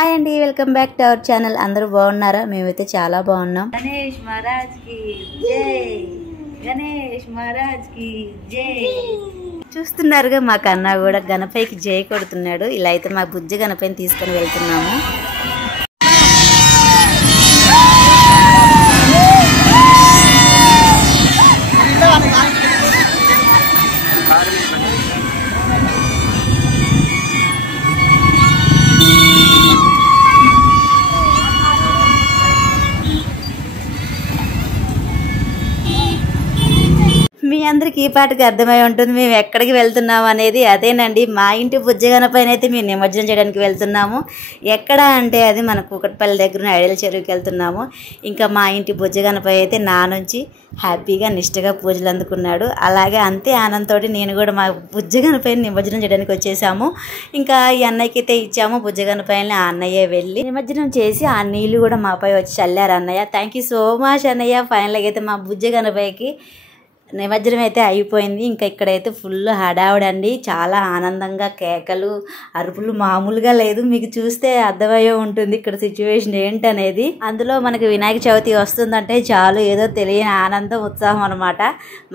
Hi అండి, welcome back to our channel. అందరూ బాగున్నారా? మేమైతే చాలా బాగున్నాం. గణేష్ మహారాజ్ కి జై, గణేష్ మహారాజ్ కి జై. చూస్తున్నారుగా మా కన్నా కూడా గణపైకి జై కొడుతున్నాడు. ఇలా అయితే మా బుజ్జి గణపైని తీసుకొని వెళ్తున్నాము. మీ అందరికి ఈ పాటకి అర్థమై ఉంటుంది మేము ఎక్కడికి వెళ్తున్నాము అనేది. అదేనండి, మా ఇంటి బుజ్జి గణపైన అయితే మేము నిమజ్జనం చేయడానికి వెళ్తున్నాము. ఎక్కడ అంటే అది మన కూకట్పల్లి దగ్గర ఐడల్ చెరువుకి వెళ్తున్నాము. ఇంకా మా ఇంటి బుజ్జి గణపై అయితే నా నుంచి హ్యాపీగా నిష్ఠగా పూజలు అందుకున్నాడు. అలాగే అంతే ఆనందంతో నేను కూడా మా బుజ్జి గణపైని నిమజ్జనం చేయడానికి వచ్చేసాము. ఇంకా ఈ అన్నయ్యకి అయితే ఇచ్చాము బుజ్జి గణపైని. ఆ అన్నయ్య వెళ్ళి నిమజ్జనం చేసి ఆ నీళ్లు కూడా మాపై వచ్చి చల్లారు అన్నయ్య. థ్యాంక్ యూ సో మచ్ అన్నయ్య. ఫైనల్గా అయితే మా బుజ్జి గణపైకి నిమజ్జనం అయితే అయిపోయింది. ఇంకా ఇక్కడైతే ఫుల్ హడావుడండి, చాలా ఆనందంగా కేకలు అరుపులు మామూలుగా లేదు. మీకు చూస్తే అర్థమయ్యే ఉంటుంది ఇక్కడ సిచ్యువేషన్ ఏంటనేది. అందులో మనకి వినాయక చవితి వస్తుందంటే చాలు ఏదో తెలియని ఆనందం ఉత్సాహం అనమాట.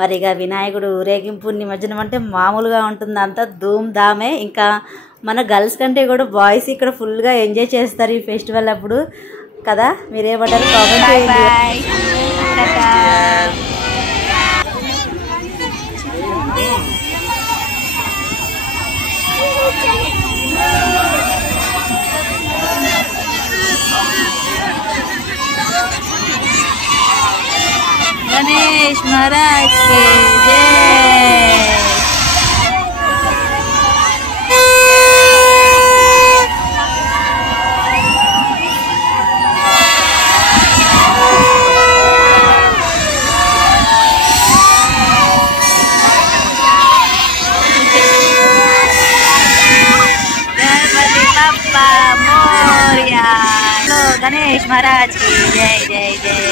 మరి ఇక వినాయకుడు ఊరేగింపు నిమజ్జనం అంటే మామూలుగా ఉంటుంది, అంతా ధూమ్ ధామే. ఇంకా మన గర్ల్స్ కంటే కూడా బాయ్స్ ఇక్కడ ఫుల్గా ఎంజాయ్ చేస్తారు ఈ ఫెస్టివల్ అప్పుడు కదా. మీరేమంటారు? కామెంట్ చేయండి. गणेश महाराज के जय. गणपति बप्पा मोरया. गणेश महाराज की जय जय जय.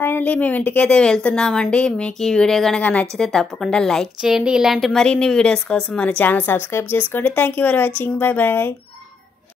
ఫైనలీ మేము ఇంటికైతే వెళ్తున్నామండి. మీకు ఈ వీడియో కనుక నచ్చితే తప్పకుండా లైక్ చేయండి. ఇలాంటి మరిన్ని వీడియోస్ కోసం మన ఛానల్ సబ్స్క్రైబ్ చేసుకోండి. Thank you for watching. Bye bye.